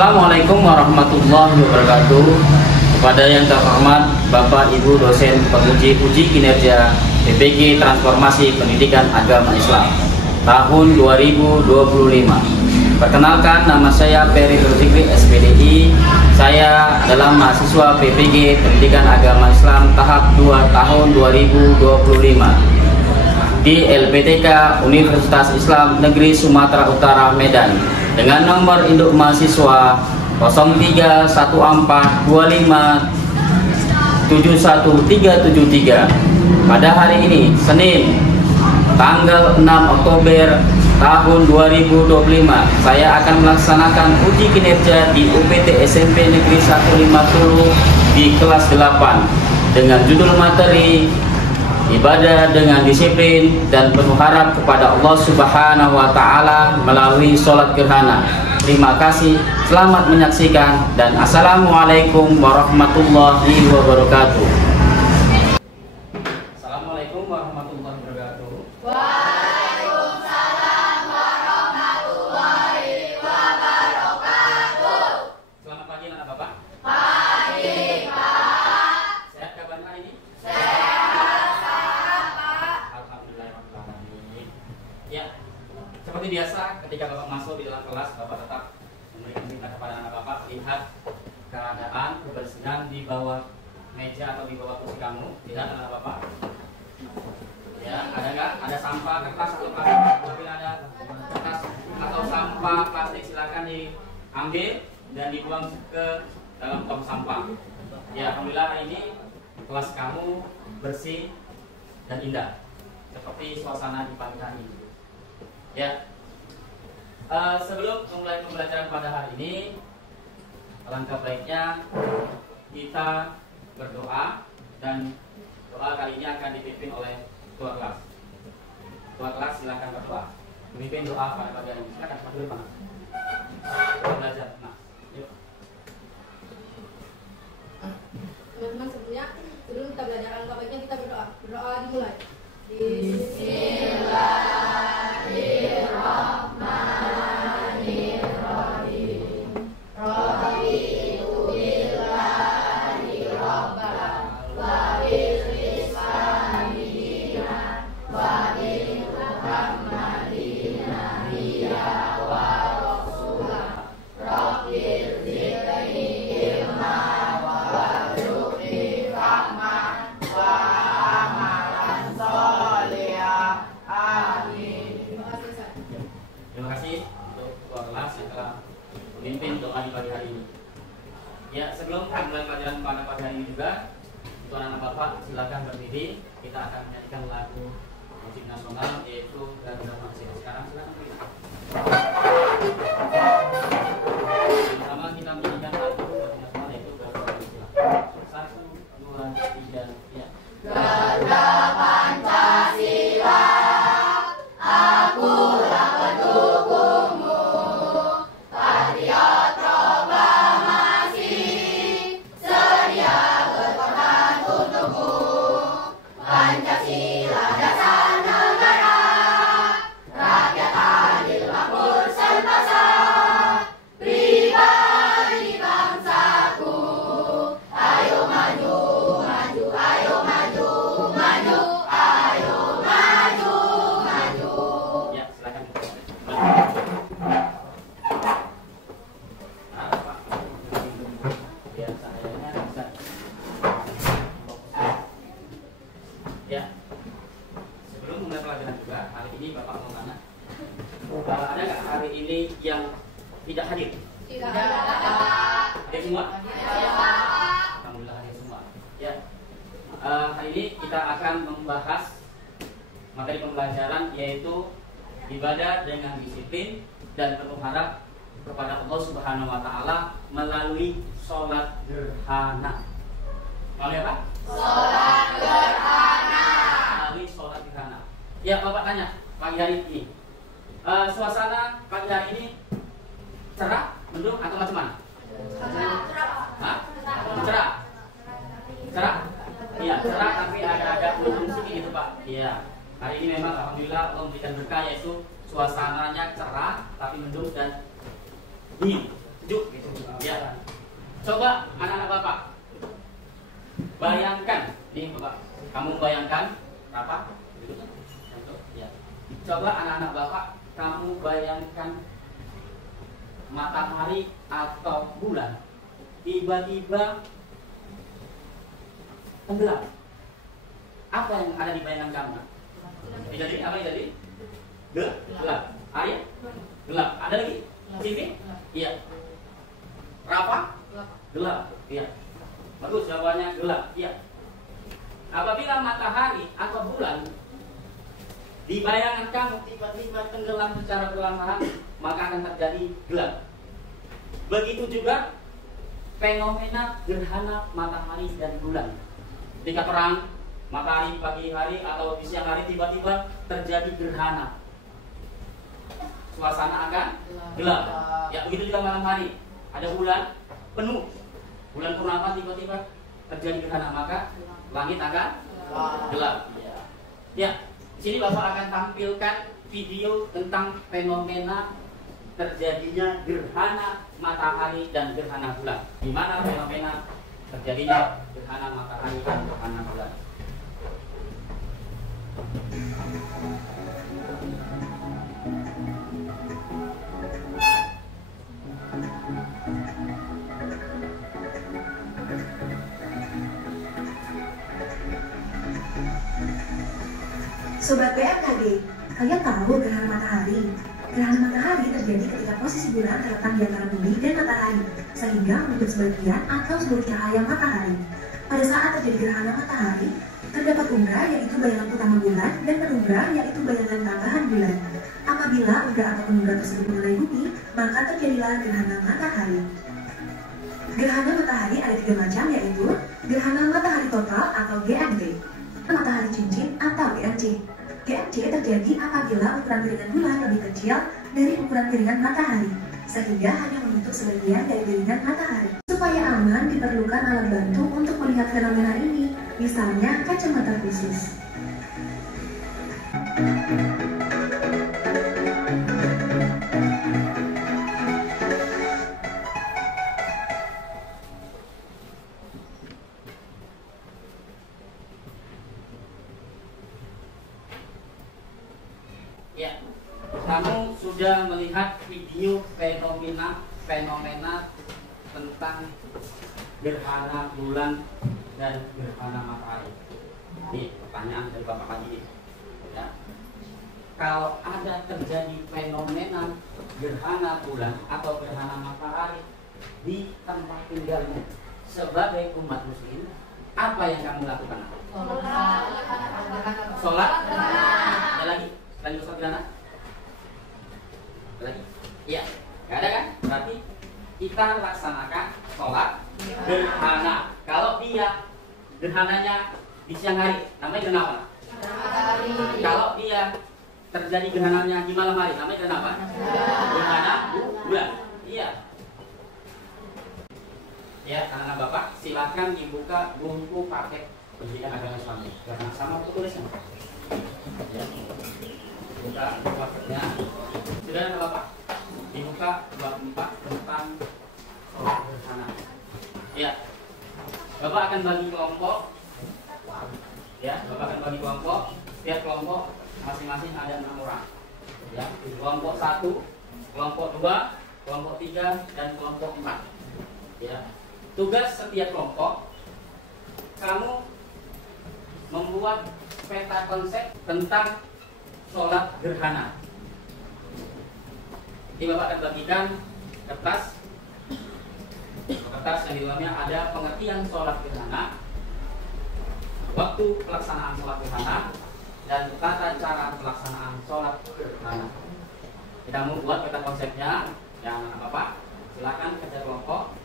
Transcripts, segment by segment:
Assalamualaikum warahmatullahi wabarakatuh. Kepada yang terhormat Bapak Ibu dosen penguji uji kinerja PPG Transformasi Pendidikan Agama Islam tahun 2025. Perkenalkan, nama saya Peri Rozikri SPDI. Saya adalah mahasiswa PPG Pendidikan Agama Islam tahap 2 tahun 2025 di LPTK Universitas Islam Negeri Sumatera Utara Medan dengan nomor induk mahasiswa 0342571371373. Pada hari ini Senin tanggal 6 Oktober tahun 2025 saya akan melaksanakan uji kinerja di UPT SMP Negeri 150 di kelas 8 dengan judul materi ibadah dengan disiplin dan penuh harap kepada Allah Subhanahu wa Ta'ala melalui sholat gerhana. Terima kasih, selamat menyaksikan, dan assalamualaikum warahmatullahi wabarakatuh. Assalamualaikum warahmatullahi wabarakatuh. Waalaikumsalam warahmatullahi wabarakatuh. Selamat pagi anak-anak. Pagi, Pak. Sehat kabarnya hari ini? Sehat, Pak. Alhamdulillahirrahmanirrahim. Ya, seperti biasa ketika Bapak masuk di dalam kelas, Bapak tetap memberikan perintah kepada anak Bapak lihat keadaan kebersihan di bawah meja atau di bawah kursi kamu. Lihat anak Bapak. Ya, ada nggak? Ada sampah kertas atau plastik? Apabila ada kertas atau sampah plastik, silakan diambil dan dibuang ke dalam tong sampah. Ya, alhamdulillah hari ini kelas kamu bersih dan indah seperti suasana di pagi hari ini. Ya, sebelum memulai pembelajaran pada hari ini, alangkah baiknya kita berdoa, dan doa kali ini akan dipimpin oleh ketua kelas. Ketua kelas silakan berdoa. Memimpin doa pada pagi hari ini. Silakan Pak Dulu, Pak. Belajar. Nah, yuk. Teman-teman, sebelum kita belajar, alangkah baiknya kita berdoa. Berdoa dimulai. Bismillahirrahmanirrahim. Raditu billahi rabban wa bil islami dinan wa bi Muhammadin nabiyyan wa rasulah. Rabbil zidni ilma warzuqni rahman wa amalan sholihah. Amin. Terima kasih, Ustaz. Terima kasih untuk ketua kelas yang telah memimpin doa di pagi hari ini. Ya, sebelum mulai pelajaran pada pagi hari ini juga, untuk anak-anak Bapak silakan berdiri. Kita akan menyanyikan lagu musik nasional yaitu Garuda Masih. Sekarang silakan berdiri. Pertama kita menyanyikan lagu musik nasional yaitu Garuda Masih. 1, 2, 3, ya. Garda Pancasila, akulah pendukungmu. Patriot proklamasi, sedia berkorban untukmu. Pancasila dasar negara, rakyat adil makmur sentosa. Pribadi bangsaku, ayo maju, maju, ayo maju, maju, ayo maju, maju. Ya, silakan. Nah, Pak. Biar sayanya bisa. Ya. Sebelum mulai pelajaran juga, hari ini Bapak mau tanya. Ada nggak hari ini yang tidak hadir? Tidak ada. Hadir semua? Ya, Pak. Alhamdulillah hadir semua. Ya. Hari ini kita akan membahas materi pembelajaran yaitu ibadah dengan disiplin dan penuh harap kepada Allah Subhanahu wa Ta'ala melalui sholat gerhana. Melalui apa? Sholat gerhana. Melalui sholat gerhana. Ya, Bapak tanya pagi hari ini, suasana pagi hari ini cerah, mendung atau macam mana? Hah? Cerah. Cerah? Iya, cerah tapi agak-agak mendung sedikit gitu, Pak. Iya. Hari ini memang alhamdulillah Allah memberikan berkah, yaitu suasananya cerah tapi mendung dan dingin, sejuk gitu. Ya. Coba anak-anak Bapak bayangkan, nih Bapak, kamu bayangkan apa? Ya. Coba anak-anak Bapak, kamu bayangkan matahari atau bulan tiba-tiba tenggelam. Apa yang ada di bayangan kamu? Jadi apa yang jadi? Gelap. Air? Gelap. Ada lagi? Sini? Iya. Rafa? Gelap. Iya. Bagus jawabannya, gelap. Iya. Apabila matahari atau bulan di bayangan kamu tiba-tiba tenggelam secara perlahan, maka akan terjadi gelap. Begitu juga fenomena gerhana matahari dan bulan. Ketika terang matahari pagi hari atau di siang hari tiba-tiba terjadi gerhana, suasana akan gelap. Ya, begitu juga malam hari ada bulan penuh, bulan purnama, tiba-tiba terjadi gerhana, maka langit akan gelap. Ya, di sini Bapak akan tampilkan video tentang fenomena terjadinya gerhana matahari dan gerhana bulan. Di mana fenomena terjadinya gerhana matahari dan gerhana bulan? Sobat BMKG, kalian tahu gerhana matahari? Gerhana matahari terjadi ketika posisi bulan terletak di antara bumi dan matahari, sehingga menutup sebagian atau seluruh cahaya matahari. Pada saat terjadi gerhana matahari, terdapat umbra yaitu bayangan utama bulan dan penumbra yaitu bayangan tambahan bulan. Apabila umbra atau penumbra tersebut mengenai bumi, maka terjadilah gerhana matahari. Gerhana matahari ada 3 macam, yaitu gerhana matahari total atau GMT, matahari cincin atau GMC. GMC terjadi apabila ukuran piringan bulan lebih kecil dari ukuran piringan matahari, sehingga hanya menutup sebagian dari piringan matahari. Supaya aman, diperlukan alat bantu untuk melihat fenomena ini, misalnya kacamata khusus. Ya, kamu sudah melihat video fenomena tentang gerhana bulan dan gerhana matahari. Ini pertanyaan dari Bapak pagi ini. Ya. Kalau ada terjadi fenomena gerhana bulan atau gerhana matahari di tempat tinggalmu sebagai umat muslim, apa yang kamu lakukan? Sholat? Ada lagi? Selain sholat gerhana? Ada lagi? Iya. Gak ada kan? Berarti kita laksanakan sholat gerhana. Kalau dia gerhananya di siang hari, namanya gerhana apa? Kalau dia terjadi gerhananya di malam hari, namanya gerhana apa? Gerhana bulan. Iya. Ya, anak-anak Bapak, silakan dibuka buku paket pendidikan agama Islam. Karena sama buku tulisnya. Ya. Buka paketnya. Sudah anak Bapak, dibuka 24 tentang gerhana. Ya. Bapak akan bagi kelompok. Ya, Bapak akan bagi kelompok. Setiap kelompok masing-masing ada 6 orang. Ya, kelompok 1, kelompok 2, kelompok 3, dan kelompok 4. Ya. Tugas setiap kelompok, kamu membuat peta konsep tentang sholat gerhana. Jadi Bapak akan bagikan kertas yang di dalamnya ada pengertian sholat gerhana, waktu pelaksanaan sholat gerhana, dan tata cara pelaksanaan sholat gerhana. Kita membuat peta konsepnya, yang Bapak silakan kerja kelompok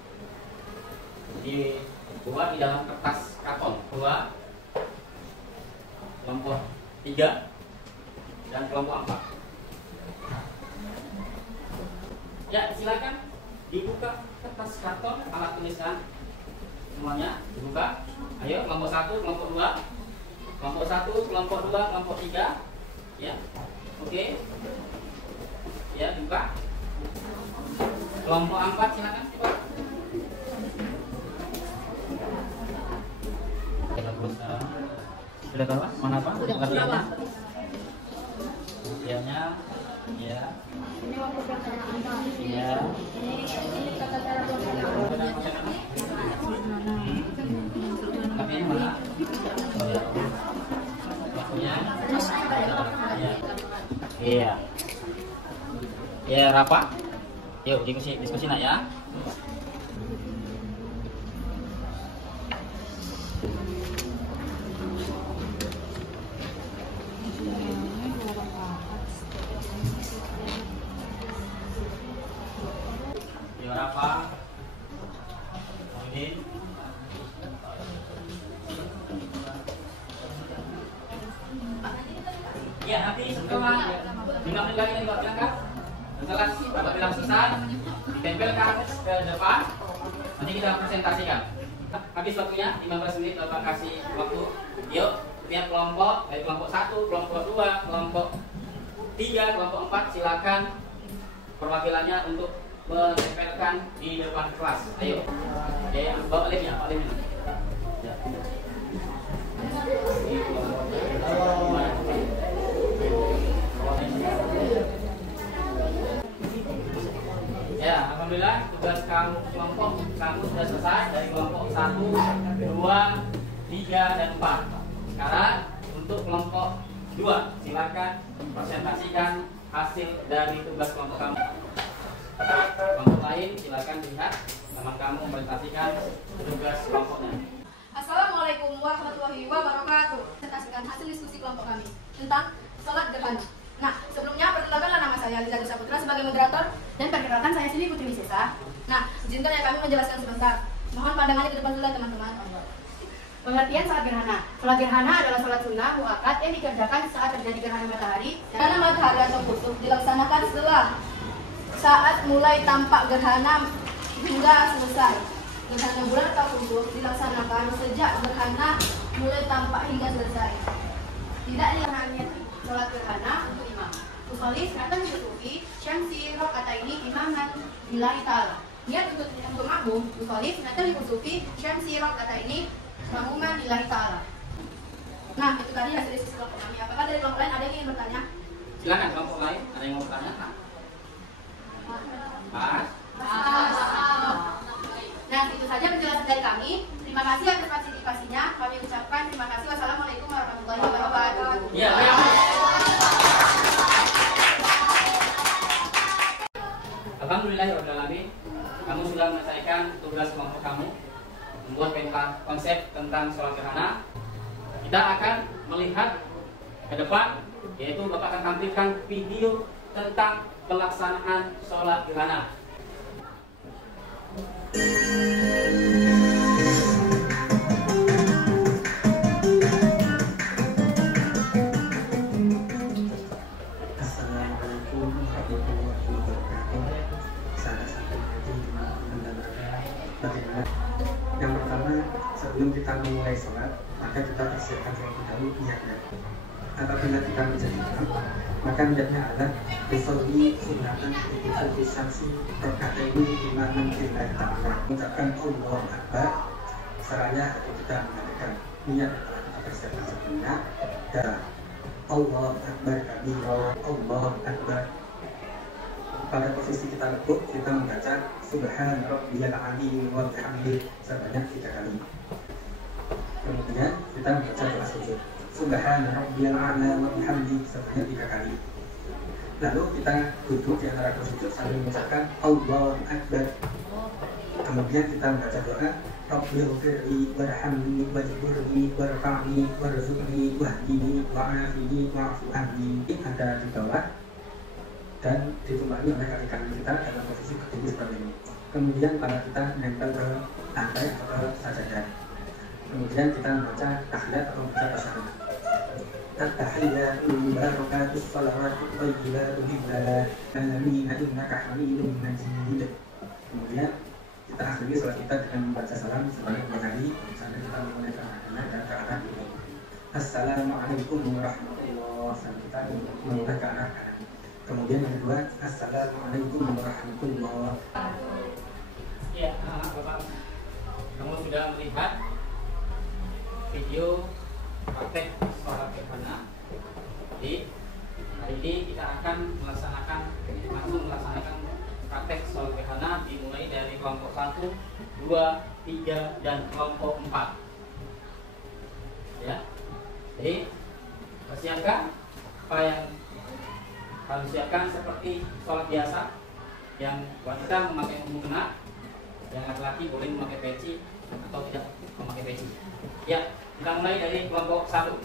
dibuat di dalam kertas karton. 2, kelompok 3, dan kelompok 4. Ya, silakan dibuka kertas karton, alat tulisan semuanya dibuka. Ayo, kelompok 1, kelompok 2, kelompok 1, kelompok 2, kelompok 3. Ya, oke. Ya, buka. Kelompok 4 silakan, coba. Sudah tahu mana apa? Sudah Pengertiannya? Pak. Pengertiannya, ya. Ini waktu pelaksanaan. Iya. Ini tata cara pelaksanaan. Tapi yang mana? Waktunya? Iya. Ya, Rafa. Yuk, diskusi nak ya. Yuk, Rafa. Ini. Ya, nanti setelah 5 menit lagi nanti Bapak bilang, setelah Bapak bilang selesai, ditempelkan ke depan, nanti kita presentasikan. Habis waktunya 15 menit Bapak kasih waktu. Yuk, tiap kelompok, dari kelompok 1, kelompok 2, kelompok 3, kelompok 4, silakan perwakilannya untuk menempelkan di depan kelas. Ayo. Oke, bawa lemnya, Pak lemnya. Ya. Ya, alhamdulillah tugas kamu kelompok kamu sudah selesai dari kelompok 1, 2, 3, dan 4. Sekarang untuk kelompok 2, silakan presentasikan hasil dari tugas kelompok kamu. Kelompok lain silakan lihat teman kamu presentasikan tugas kelompoknya. Assalamualaikum warahmatullahi wabarakatuh. Presentasikan hasil diskusi kelompok kami tentang sholat gerhana. Nah, sebelumnya perkenalkanlah nama saya Liza Saputra sebagai moderator dan perkenalkan saya sini Putri Wisesa. Nah, izinkan ya kami menjelaskan sebentar. Mohon pandangannya ke depan dulu teman-teman. Pengertian sholat gerhana. Sholat gerhana adalah sholat sunnah muakkad yang dikerjakan saat terjadi gerhana matahari. Gerhana matahari atau kutub dilaksanakan setelah saat mulai tampak gerhana hingga selesai. Gerhana bulan atau kutub dilaksanakan sejak gerhana mulai tampak hingga selesai. Tidak hanya sholat gerhana untuk imam. Usolli sunatan yusufi syamsi rakaataini imaman lillahi ta'ala. Niat untuk makmum, usolli sunatan yusufi syamsi rakaataini makmuman lillahi ta'ala. Nah, itu tadi hasil diskusi kelompok kami. Apakah dari kelompok lain ada yang ingin bertanya? Silakan kelompok lain, ada yang mau bertanya? Mas. Nah, itu saja penjelasan dari kami. Terima kasih atas partisipasinya. Kami ucapkan terima kasih. Wassalamualaikum warahmatullahi wabarakatuh. Iya, ya. Alhamdulillahirrahmanirrahim. Kamu sudah menyelesaikan tugas kelompok kamu membuat konsep tentang sholat gerhana. Kita akan melihat ke depan, yaitu Bapak akan tampilkan video tentang pelaksanaan sholat gerhana. Assalamualaikum warahmatullahi wabarakatuh. Saya sampai bagaimana? Yang pertama, sebelum kita memulai sholat, maka kita persiapkan terlebih dahulu niatnya. Apabila kita menjadi imam, maka niatnya adalah usolli sunatan fi syamsi rakaataini imaman lillahi ta'ala. Mengucapkan Allahu Akbar, seraya hati kita mengadakan niat telah kita persiapkan sebelumnya. Dan Allah Akbar kabira, Allah Akbar. Pada posisi kita lekuk, kita membaca Subhan Rabbiyal Azim wa bihamdihi sebanyak 3 kali. Kemudian kita membaca doa sujud Subhan Rabbiyal A'la wa bihamdihi sebanyak 3 kali. Lalu kita duduk di antara sujud sambil mengucapkan Allahu Akbar. Kemudian kita membaca doa Rabbighfirli warhamni wajburni warfa'ni warzuqni wahdini wa'afini wa'fu anni. Ada di bawah dan ditumpangi oleh kaki kanan kita dalam posisi berdiri seperti ini. Kemudian kepala kita nempel ke lantai atau ke sajadah. Kemudian kita membaca tahiyat atau membaca tasyahud. At-tahiyyatu mubarakatus shalawatu thayyibatu lillah alamin innaka hamidum majid. Kemudian kita akhiri sholat kita dengan membaca salam sebanyak 2 kali sampai kita memulai ke arah kanan dan ke arah kiri. Assalamualaikum warahmatullahi wabarakatuh. Kita memulai ke arah kanan. Kemudian yang kedua, Assalamualaikum warahmatullahi wabarakatuh. Ya, Bapak, kamu sudah melihat video praktek sederhana dimulai dari kelompok 1, 2, 3, dan kelompok 4. Ya. Jadi persiapkan apa yang harus siapkan seperti sholat biasa. Yang wanita memakai mukena, yang laki-laki boleh memakai peci atau tidak memakai peci. Ya, kita mulai dari kelompok 1.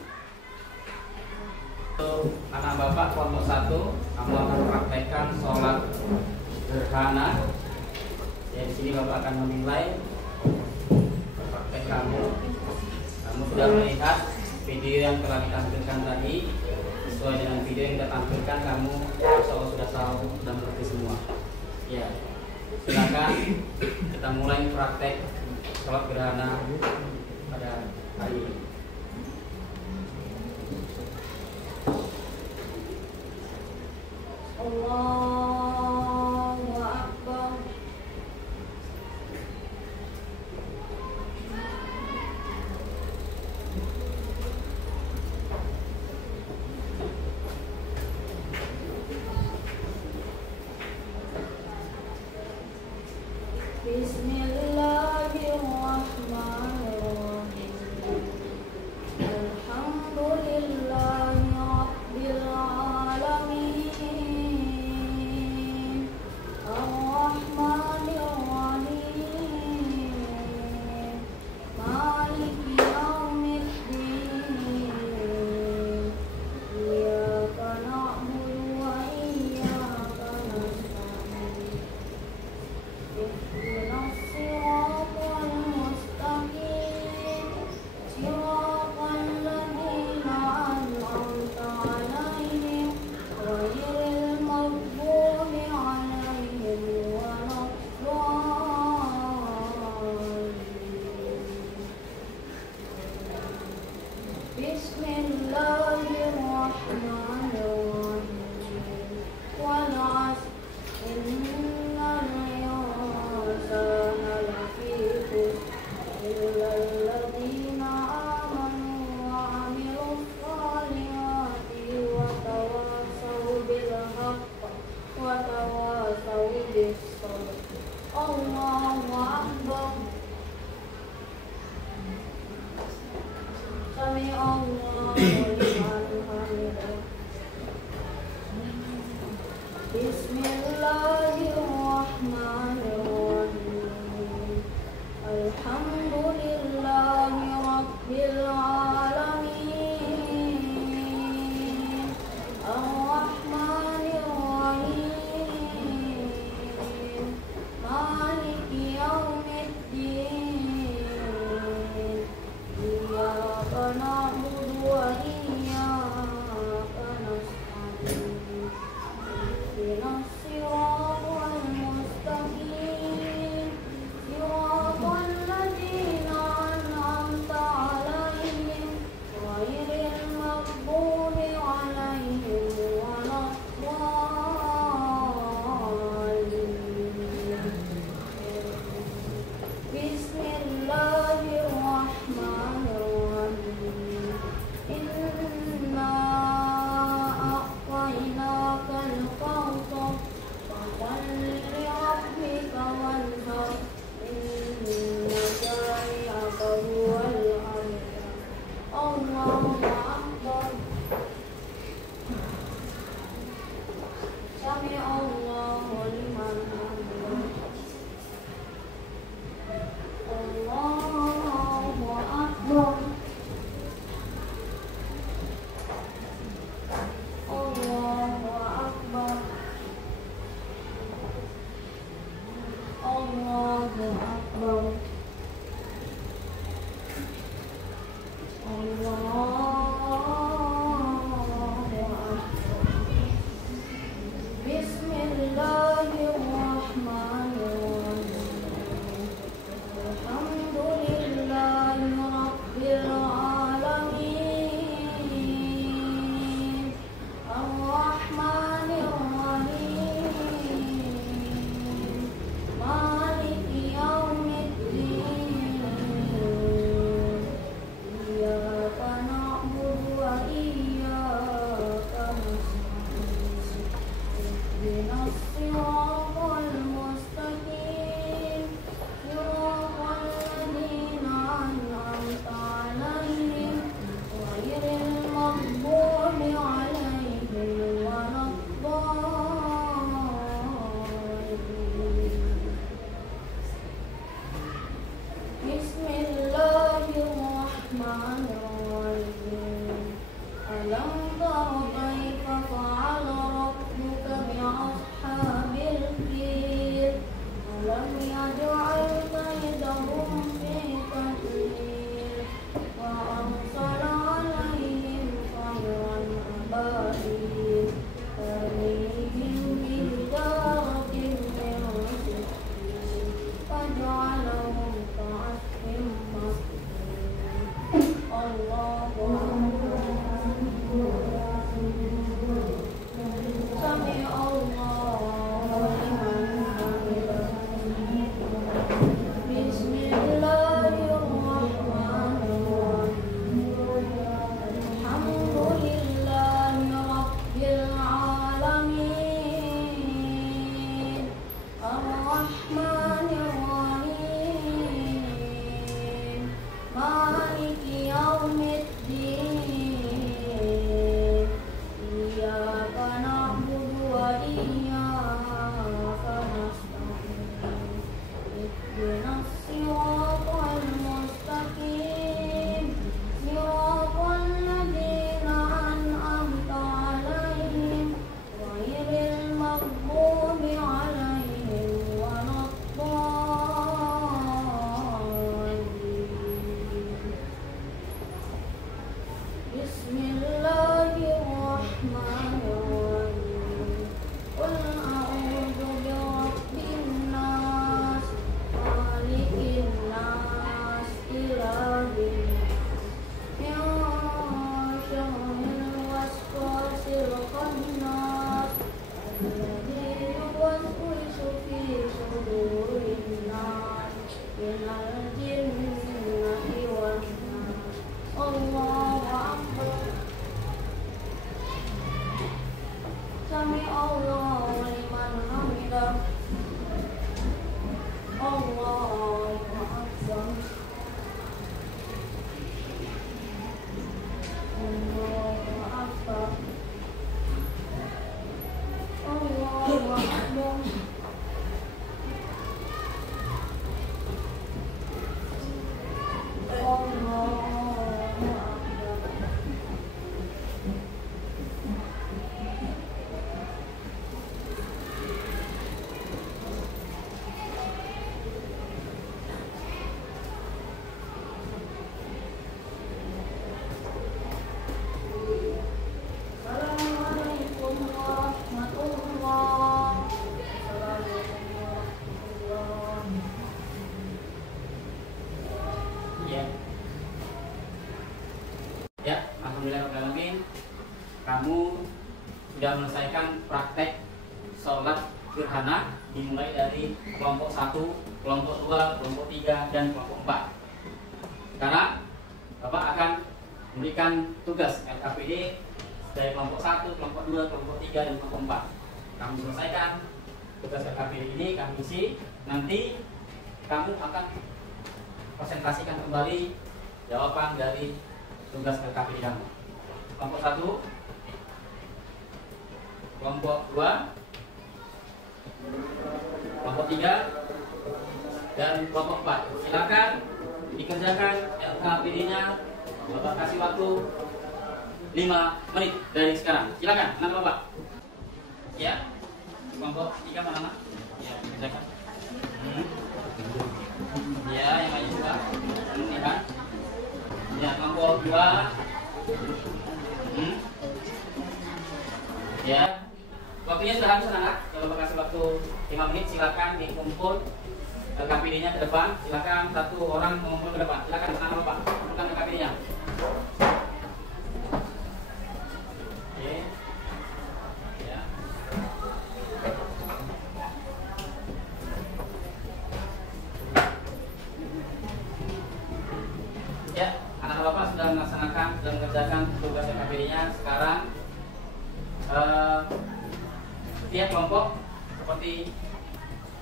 Untuk anak bapak kelompok 1, kamu akan praktekkan sholat gerhana. Ya, di sini bapak akan menilai praktek kamu. Kamu sudah melihat video yang telah ditampilkan tadi. Sesuai dengan video yang kita tampilkan, kamu insya Allah sudah tahu, sudah mengerti semua. Ya, silakan kita mulai praktek sholat gerhana pada hari ini. Allahu Akbar. Bismillahirrahmanirrahim. Alhamdulillahi Rabbil Alamin. Ar-Rahmanir-Rahim. Maliki Yaumiddin. Iyyaka na'budu wa iyyaka nasta'in. Ihdinas siratal mustaqim. Siratal ladzina an'amta 'alaihim ghairil maghdubi 'alaihim waladdallin. Bismillahirrahmanirrahim. Wal 'asr innal insana lafi khusr illal ladzina amanu wa 'amilus shalihati wa tawassaw bil haqq wa tawassaw bis sabr. Allahu akbar. Sami Allahu liman hamidah. Bismillahirrahmanirrahim. Alhamdulillahi Rabbil Alamin. Ar-Rahmanir-Rahim. Maliki Yaumiddin. يجعل كيدهم في تضليل وأرسل عليهم طيرا أبابيل ترميهم بحجارة من سجيل فجعلهم كعصف مأكول الله أكبر سمع الله لمن حمده بسم الله الرحمن الرحيم الحمد لله رب العالمين الرحمن الرحيم مالك يوم الدين إياك نعبد وإياك نستعين اهدنا الصراط المستقيم صراط الذين أنعمت عليهم غير المغضوب عليهم ولا الضالين بسم الله الرحمن الرحيم قل أعوذ برب الناس مالك الناس إله الناس من شر الوسواس الخناس الذي يوسوس في صدور الناس من الجنة والناس الله أكبر سمع الله لمن حمده الله أكبر الله أكبر الله أكبر Assalamualaikum warahmatullahi wabarakatuh. Ya. Ya, alhamdulillahirobbilalamin. Kamu sudah menyelesaikan praktek sholat gerhana dimulai dari kelompok 1, kelompok 2, kelompok 3, dan kelompok 4. Karena Bapak akan memberikan tugas LKPD dari kelompok 1, kelompok 2, kelompok 3, dan kelompok 4. Kamu selesaikan tugas LKPD ini, kamu isi. Nanti kamu akan presentasikan kembali jawaban dari tugas LKPD kamu. Kelompok 1, kelompok 2, kelompok 3, dan kelompok 4. Silakan dikerjakan LKPD-nya. Bapak kasih waktu 5 menit dari sekarang. Silakan, anak Bapak. Ya, kelompok 3 mana? Ya, kerjakan. Ya, yang lain juga. Ya, ya, kelompok 2. Ya, waktunya sudah habis anak. Kalau Bapak kasih waktu 5 menit, silakan dikumpul LKPD-nya ke depan. Silakan satu orang mengumpul ke depan. Silakan anak Bapak, kumpulkan LKPD-nya. Oke. Ya. Ya, anak Bapak sudah melaksanakan dan mengerjakan tugas LKPD-nya. Sekarang setiap kelompok seperti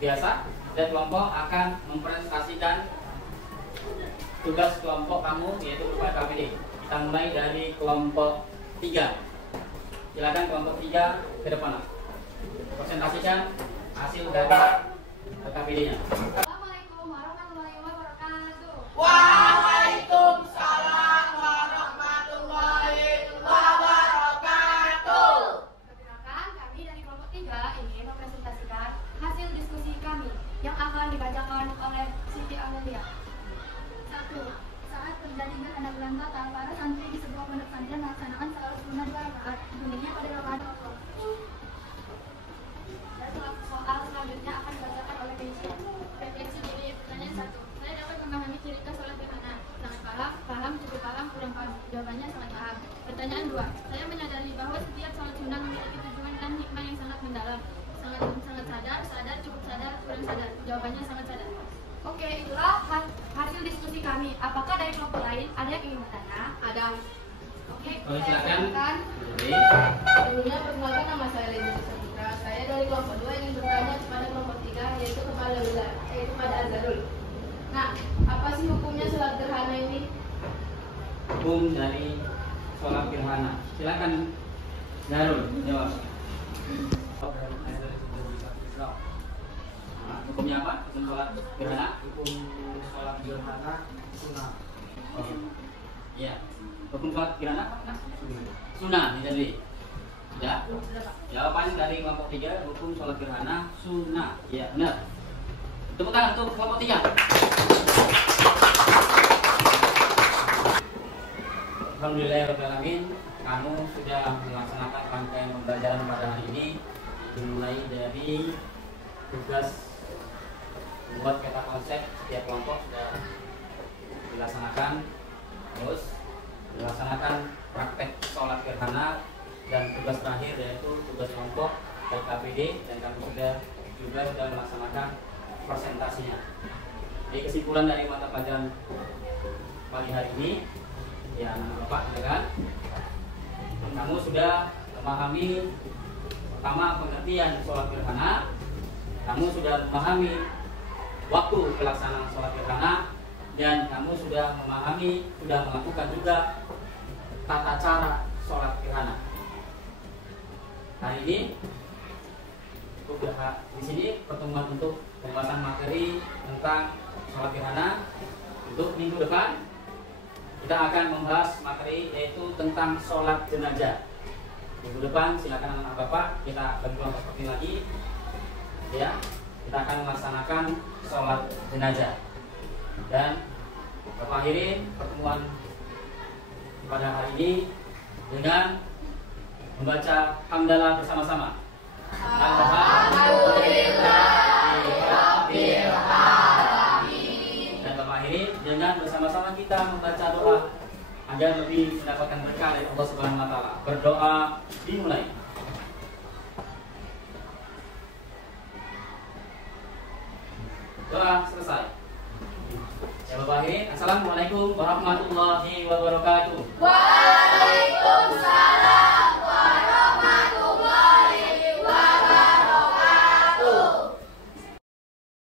biasa, setiap kelompok akan mempresentasikan tugas kelompok kamu, yaitu berupa LKPD. Kita mulai dari kelompok 3. Silakan kelompok 3 ke depan. Presentasikan hasil dari LKPD-nya. Assalamualaikum warahmatullahi wabarakatuh. Waalaikumsalam warahmatullahi wabarakatuh. Perkenalkan, kami dari kelompok 3 ingin mempresentasikan hasil diskusi kami yang akan dibaca dibacakan oleh Siti Amelia. 1. Saat pertandingan anak berangkatan, para santri di sebuah pondok pesantren melaksanakan salat sunat 2 rakaat. Bunyinya pada rakaat. Dan soal selanjutnya akan dibacakan oleh Keisha. Refleksi diri. Pertanyaan 1. Saya dapat memahami ciri khas sholat gerhana. Sangat paham, cukup paham, kurang paham. Jawabannya sangat paham. Pertanyaan 2. Saya menyadari bahwa setiap sholat sunnah memiliki tujuan dan hikmah yang sangat mendalam. Sangat sadar, cukup sadar, kurang sadar. Jawabannya sangat sadar. Oke, itulah hasil diskusi kami. Apakah dari kelompok lain ada yang ingin bertanya? Ada. Oke, silakan. Sebelumnya perkenalkan, nama saya Lady Putra. Saya dari kelompok 2 ingin bertanya kepada kelompok 3, yaitu kepada Azharul. Nah, apa sih hukumnya sholat gerhana ini? Hukum dari sholat gerhana. Silakan Darul jawab. Hukumnya apa? Hukum sholat gerhana? Hukum sholat gerhana sunnah. Iya. Hukum sholat gerhana apa? Sunnah. Jadi ya. Jawabannya dari kelompok 3, hukum sholat gerhana sunnah. Iya, benar. Tepuk tangan untuk kelompok 3. Alhamdulillahirrahmanirrahim. Kamu sudah melaksanakan rangkaian pembelajaran pada hari ini, dimulai dari tugas membuat peta konsep setiap kelompok sudah dilaksanakan, terus dilaksanakan praktek sholat gerhana, dan tugas terakhir yaitu tugas kelompok KPD, dan kamu juga sudah melaksanakan presentasinya. Jadi kesimpulan dari mata pelajaran pagi hari ini, ya Bapak, ya kan? Kamu sudah memahami pertama pengertian sholat gerhana, kamu sudah memahami waktu pelaksanaan sholat gerhana, dan kamu sudah melakukan juga tata cara sholat gerhana. Hari ini di sini pertemuan untuk pembahasan materi tentang sholat gerhana. Untuk minggu depan kita akan membahas materi yaitu tentang sholat jenazah. Minggu depan silakan anak Bapak kita bagi kelompok seperti lagi, ya. Kita akan melaksanakan sholat jenazah. Dan Bapak akhiri pertemuan pada hari ini dengan membaca hamdalah bersama-sama. Alhamdulillahirabbil alamin. Dan Bapak akhiri dengan bersama-sama kita membaca doa agar lebih mendapatkan berkah dari Allah Subhanahu wa taala. Berdoa dimulai. Doa selesai. Ya Bapak akhiri, assalamualaikum warahmatullahi wabarakatuh. Waalaikumsalam.